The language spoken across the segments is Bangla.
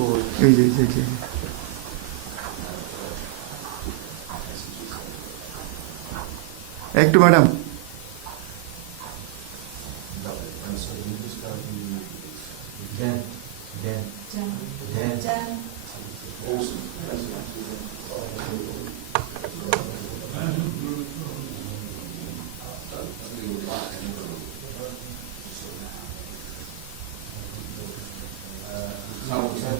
কই এই যে এই যে, এই যে একটু ম্যাডাম জ্ঞান জ্ঞান জ্ঞান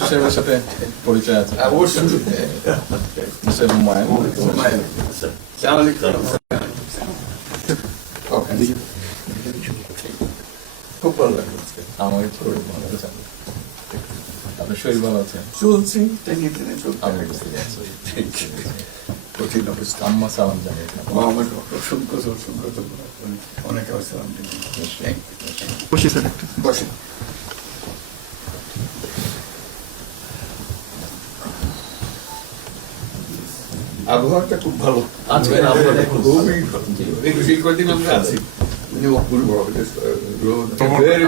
সাহেবের সাথে পরিচয় আছে অবশ্যই মিস্টার হুমায়ুন খুব ভালো লাগলো আজকে। আমার শরীর ভালো আছে আপনার শরীর ভালো আছে চলছি টেনে টেনে চলতে আমি বুঝতে পারছি Thank you. কঠিন অবস্থা আম্মা সালাম জানিয়ে মা আমাকে অসংখ্য অসংখ্য ধন্যবাদ। অনেক আসসালাম থ্যাংক ইউ বসি স্যার একটু আবহাওয়াটা খুব ভালো। আজকের আবহাওয়াটা খুব ভালো। খুবই ভালো। এই কদিন আমরা আছি মানে অপূর্ব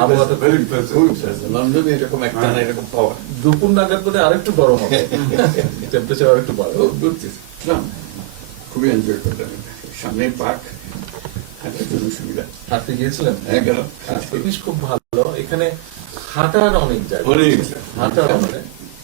আবহাওয়াটা pleasant. লন্ডনে এরকম একটা না এরকম পাওয়া। দুপুর নাগাদ বোধহয় আরেকটু গরম হবে। টেম্পারেচার আরেকটু বাড়বে। না, খুবই এনজয় করলাম সামনে পার্ক হাঁটার হাঁটতে গিয়েছিলেন? হ্যাঁ, গেলাম। জিনিস খুব ভালো। এখানে হাঁটার অনেক জায়গা। হাঁটার অনেক।